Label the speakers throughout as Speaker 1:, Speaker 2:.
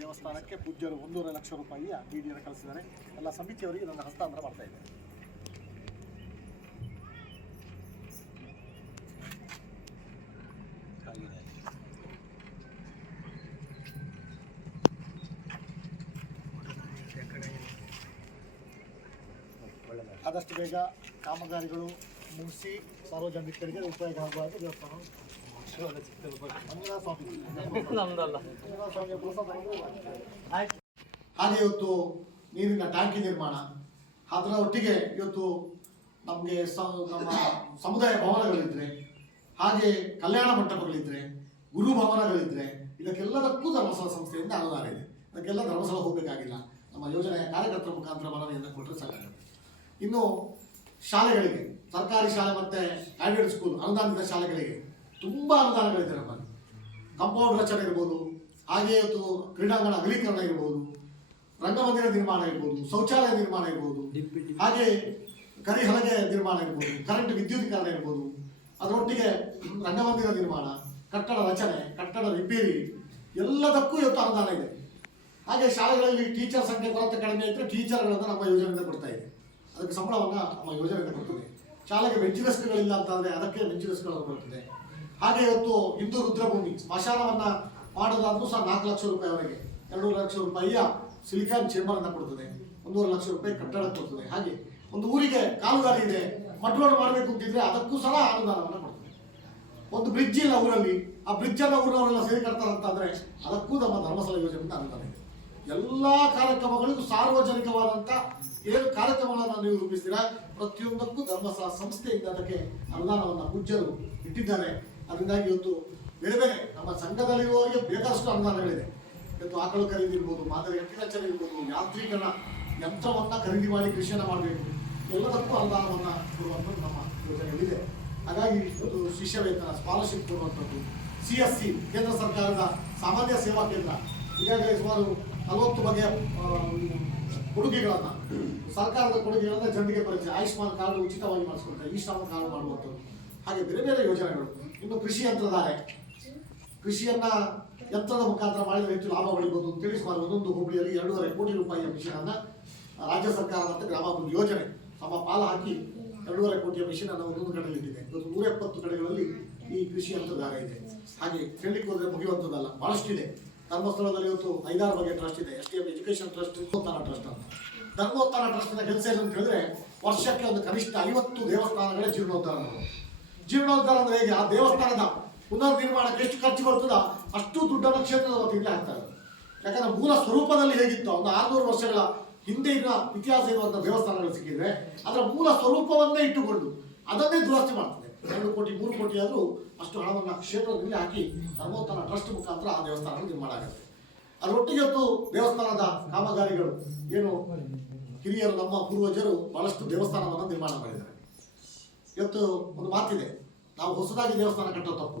Speaker 1: ದೇವಸ್ಥಾನಕ್ಕೆ ಪೂಜ್ಯರು ಒಂದೂವರೆ ಲಕ್ಷ ರೂಪಾಯಿಯ ಡಿಡಿಯನ್ನು ಕಳಿಸಿದ್ದಾರೆ. ಎಲ್ಲ ಸಮಿತಿಯವರಿಗೆ ನನ್ನ ಹಸ್ತಾಂತರ ಮಾಡ್ತಾ ಇದೆ ಆದಷ್ಟು ಬೇಗ ಕಾಮಗಾರಿಗಳು ಮುಗಿಸಿ ಸಾರ್ವಜನಿಕರಿಗೆ ಉಪಯೋಗ ಆಗಬಾರ್ದು ದೇವಸ್ಥಾನ ಹಾಗೆ ಇವತ್ತು ನೀರಿನ ಟ್ಯಾಂಕಿ ನಿರ್ಮಾಣ. ಅದರ ಒಟ್ಟಿಗೆ ಇವತ್ತು ನಮಗೆ ನಮ್ಮ ಸಮುದಾಯ ಭವನಗಳಿದ್ರೆ, ಹಾಗೆ ಕಲ್ಯಾಣ ಮಂಟಪಗಳಿದ್ರೆ, ಗುರು ಭವನಗಳಿದ್ರೆ, ಇದಕ್ಕೆಲ್ಲದಕ್ಕೂ ಧರ್ಮಸ್ಥಳ ಸಂಸ್ಥೆಯಿಂದ ಅನುದಾನ ಇದೆ. ಅದಕ್ಕೆಲ್ಲ ಧರ್ಮಸ್ಥಳ ಹೋಗಬೇಕಾಗಿಲ್ಲ. ನಮ್ಮ ಯೋಜನೆಯ ಕಾರ್ಯಕರ್ತರ ಮುಖಾಂತರ ಮನವಿಯನ್ನು ಕೊಟ್ಟರೆ ಸಾಕಾಗುತ್ತೆ. ಇನ್ನು ಶಾಲೆಗಳಿಗೆ, ಸರ್ಕಾರಿ ಶಾಲೆ ಮತ್ತೆ ಪ್ರೈವೇಟ್ ಸ್ಕೂಲ್ ಅನುದಾನಿತ ಶಾಲೆಗಳಿಗೆ ತುಂಬ ಅನುದಾನಗಳಿದೆ ನಮ್ಮಲ್ಲಿ ಕಂಪೌಂಡ್ ರಚನೆ ಇರ್ಬೋದು, ಹಾಗೆ ಇವತ್ತು ಕ್ರೀಡಾಂಗಣ ಅಗಲೀಕರಣ ಇರ್ಬೋದು, ರಂಗಮಂದಿರ ನಿರ್ಮಾಣ ಇರ್ಬೋದು, ಶೌಚಾಲಯ ನಿರ್ಮಾಣ ಇರ್ಬೋದು, ಹಾಗೆ ಕರಿ ಹಲಗೆ ನಿರ್ಮಾಣ ಇರ್ಬೋದು ಕರೆಂಟ್ ವಿದ್ಯುದೀಕರಣ ಇರ್ಬೋದು, ಅದರೊಟ್ಟಿಗೆ ರಂಗಮಂದಿರ ನಿರ್ಮಾಣ, ಕಟ್ಟಡ ರಚನೆ, ಕಟ್ಟಡ ರಿಪೇರಿ, ಎಲ್ಲದಕ್ಕೂ ಇವತ್ತು ಅನುದಾನ ಇದೆ. ಹಾಗೆ ಶಾಲೆಗಳಲ್ಲಿ ಟೀಚರ್ ಸಂಖ್ಯೆ ಕೊರತೆ ಕಡಿಮೆ ಇದ್ದರೆ ಟೀಚರ್ಗಳನ್ನು ನಮ್ಮ ಯೋಜನೆಯಿಂದ ಕೊಡ್ತಾ ಇದೆ. ಅದಕ್ಕೆ ಸಂಬಳವನ್ನು ನಮ್ಮ ಯೋಜನೆಯಿಂದ ಕೊಡ್ತದೆ. ಶಾಲೆಗೆ ಬೆಂಚ್ ಡೆಸ್ಕ್ಗಳಿಲ್ಲ ಅಂತಂದರೆ ಅದಕ್ಕೆ ಬೆಂಚ್ ಡೆಸ್ಕ್ಗಳನ್ನು ಕೊಡ್ತದೆ. ಹಾಗೆ ಇವತ್ತು ಹಿಂದೂ ರುದ್ರಭೂಮಿ ಸ್ಮಶಾನವನ್ನ ಮಾಡೋದಾದ್ರೂ ಸಹ ನಾಲ್ಕು ಲಕ್ಷ ರೂಪಾಯಿ ಅವರಿಗೆ, ಎರಡೂವರೆ ಲಕ್ಷ ರೂಪಾಯಿಯ ಸಿಲಿಕಾನ್ ಚೇಂಬರ್ ಅನ್ನ ಕೊಡ್ತದೆ. ಒಂದೂವರೆ ಲಕ್ಷ ರೂಪಾಯಿ ಕಟ್ಟಡ ಕೊಡ್ತದೆ. ಹಾಗೆ ಒಂದು ಊರಿಗೆ ಕಾಲುದಾರಿ ಇದೆ ಮಟ್ರೋಡ್ ಮಾಡಬೇಕು ಅಂತಿದ್ರೆ ಅದಕ್ಕೂ ಸಹ ಅನುದಾನವನ್ನು ಕೊಡ್ತದೆ. ಒಂದು ಬ್ರಿಡ್ಜ್ ಇಲ್ಲ ಊರಲ್ಲಿ, ಆ ಬ್ರಿಡ್ಜ್ ಅನ್ನ ಊರಿನವರೆಲ್ಲ ಸೇರಿ ಕಟ್ತಾರೆ ಅಂತಂದ್ರೆ ಅದಕ್ಕೂ ನಮ್ಮ ಧರ್ಮಸ್ಥಳ ಯೋಜನೆಯಿಂದ ಅನುದಾನ ಇದೆ. ಎಲ್ಲಾ ಕಾರ್ಯಕ್ರಮಗಳಿಗೂ ಸಾರ್ವಜನಿಕವಾದಂತ ಏನು ಕಾರ್ಯಕ್ರಮಗಳನ್ನು ನೀವು ರೂಪಿಸ್ತೀರಾ? ಪ್ರತಿಯೊಂದಕ್ಕೂ ಧರ್ಮಸ್ಥಳ ಸಂಸ್ಥೆಯಿಂದ ಅದಕ್ಕೆ ಅನುದಾನವನ್ನು ಪೂಜ್ಯರು ಇಟ್ಟಿದ್ದಾರೆ. ಅದರಿಂದಾಗಿ ಇವತ್ತು ಬೇರೆ ಬೇರೆ ನಮ್ಮ ಸಂಘದಲ್ಲಿರುವವರಿಗೆ ಬೇಕಷ್ಟು ಅನುದಾನಗಳಿದೆ. ಇವತ್ತು ಆಕಳು ಖರೀದಿ ಇರ್ಬೋದು, ಮಾದರಿ ಅಗ್ರಿಕಲ್ಚರ್ ಇರ್ಬೋದು, ಯಾಂತ್ರೀಕರಣ ಯಂತ್ರವನ್ನು ಖರೀದಿ ಮಾಡಿ ಕೃಷಿಯನ್ನು ಮಾಡಬೇಕು. ಎಲ್ಲದಕ್ಕೂ ಅನುದಾನವನ್ನು ಕೊಡುವಂಥದ್ದು ನಮ್ಮ ಯೋಜನೆಗಳಿದೆ ಹಾಗಾಗಿ ಇವತ್ತು ಶಿಷ್ಯ ವೇತನ ಸ್ಕಾಲರ್ಶಿಪ್ ಕೊಡುವಂಥದ್ದು ಸಿ ಎಸ್ ಸಿ ಕೇಂದ್ರ ಸರ್ಕಾರದ ಸಾಮಾನ್ಯ ಸೇವಾ ಕೇಂದ್ರ. ಈಗಾಗಲೇ ಸುಮಾರು ನಲವತ್ತು ಬಗೆಯ ಕೊಡುಗೆಗಳನ್ನು, ಸರ್ಕಾರದ ಕೊಡುಗೆಗಳನ್ನು ಜನರಿಗೆ ಪರಿಚಯ, ಆಯುಷ್ಮಾನ್ ಕಾರ್ಡ್ ಉಚಿತವಾಗಿ ಮಾಡಿಸ್ಕೊಳ್ತಾರೆ ಈ ಶ್ರಮ ಕಾರ್ಡ್ ಮಾಡುವಂಥದ್ದು. ಹಾಗೆ ಬೇರೆ ಬೇರೆ ಯೋಜನೆಗಳು. ಇನ್ನು ಕೃಷಿ ಯಂತ್ರಧಾರೆ ಕೃಷಿಯನ್ನ ಯಂತ್ರದ ಮುಖಾಂತರ ಮಾಡಿದರೆ ಹೆಚ್ಚು ಲಾಭ ಪಡಿಬಹುದು ಅಂತೇಳಿ ಸುಮಾರು ಒಂದೊಂದು ಹೋಬಳಿಯಲ್ಲಿ ಎರಡೂವರೆ ಕೋಟಿ ರೂಪಾಯಿಯ ಮಿಷನ್ ಅನ್ನ ರಾಜ್ಯ ಸರ್ಕಾರ ಮತ್ತು ಗ್ರಾಮಾಭಿವೃದ್ಧಿ ಯೋಜನೆ ತಮ್ಮ ಪಾಲ ಹಾಕಿ ಎರಡೂವರೆ ಕೋಟಿಯ ಮಿಷನ್ ಅನ್ನು ಒಂದೊಂದು ಕಡೆಯಲ್ಲಿ ಇಟ್ಟಿದೆ. ಇವತ್ತು ನೂರ ಎಪ್ಪತ್ತು ಕಡೆಗಳಲ್ಲಿ ಈ ಕೃಷಿ ಯಂತ್ರಧಾರೆ ಇದೆ. ಹಾಗೆ ಹೇಳಲಿಕ್ಕೆ ಹೋದ್ರೆ ಮುಗಿಯುವಂಥದ್ದಲ್ಲ ಬಹಳಷ್ಟಿದೆ. ಧರ್ಮಸ್ಥಳದಲ್ಲಿ ಇವತ್ತು ಐದಾರು ಬಗೆಯ ಟ್ರಸ್ಟ್ ಇದೆ. S T M education trust Dharmotthana trust ಅಂತ. ಧರ್ಮೋತ್ಥಾನ ಟ್ರಸ್ಟ್ನ ಕೆಲಸ ಏನು ಅಂತ ಹೇಳಿದ್ರೆ ವರ್ಷಕ್ಕೆ ಒಂದು ಕನಿಷ್ಠ ಐವತ್ತು ದೇವಸ್ಥಾನಗಳೇ ಜೀರ್ಣೋದ್ಧಾರ ಜೀರ್ಣೋದ್ಧಾರ ಅಂದ್ರೆ ಹೇಗೆ ಆ ದೇವಸ್ಥಾನದ ಪುನರ್ ನಿರ್ಮಾಣಕ್ಕೆ ಎಷ್ಟು ಖರ್ಚು ಬರ್ತದ ಅಷ್ಟು ದುಡ್ಡನ್ನು ಕ್ಷೇತ್ರದ ವತಿಯಿಂದ ಹಾಕ್ತಾರೆ ಯಾಕಂದ್ರೆ ಮೂಲ ಸ್ವರೂಪದಲ್ಲಿ ಹೇಗಿತ್ತು, ಒಂದು ಆರ್ನೂರು ವರ್ಷಗಳ ಹಿಂದೆ ಇತಿಹಾಸ ಇರುವಂತಹ ದೇವಸ್ಥಾನಗಳು ಸಿಕ್ಕಿದ್ರೆ ಅದರ ಮೂಲ ಸ್ವರೂಪವನ್ನೇ ಇಟ್ಟುಕೊಂಡು ಅದನ್ನೇ ದುರಸ್ತಿ ಮಾಡ್ತದೆ. ಎರಡು ಕೋಟಿ, ಮೂರು ಕೋಟಿ ಆದರೂ ಅಷ್ಟು ಹಣವನ್ನು ಕ್ಷೇತ್ರದಲ್ಲಿ ಹಾಕಿ ಧರ್ಮೋತ್ತರ ಟ್ರಸ್ಟ್ ಮುಖಾಂತರ ಆ ದೇವಸ್ಥಾನ ನಿರ್ಮಾಣ ಆಗುತ್ತೆ. ಅದರೊಟ್ಟಿಗೆ ಹೊತ್ತು ದೇವಸ್ಥಾನದ ಕಾಮಗಾರಿಗಳು, ಏನು ಹಿರಿಯರು, ನಮ್ಮ ಪೂರ್ವಜರು ಬಹಳಷ್ಟು ದೇವಸ್ಥಾನವನ್ನು ನಿರ್ಮಾಣ ಮಾಡಿದ್ದಾರೆ. ಇವತ್ತು ಒಂದು ಮಾತಿದೆ. ನಾವು ಹೊಸದಾಗಿ ದೇವಸ್ಥಾನ ಕಟ್ಟೋ ತಪ್ಪು.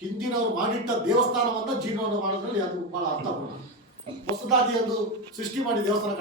Speaker 1: ಹಿಂದಿನವರು ಮಾಡಿಟ್ಟ ದೇವಸ್ಥಾನವನ್ನ ಜೀರ್ಣವನ್ನು ಮಾಡೋದ್ರಲ್ಲಿ ಅದು ಬಹಳ ಅರ್ಥಪೂರ್ಣ. ಹೊಸದಾಗಿ ಒಂದು ಸೃಷ್ಟಿ ಮಾಡಿ ದೇವಸ್ಥಾನ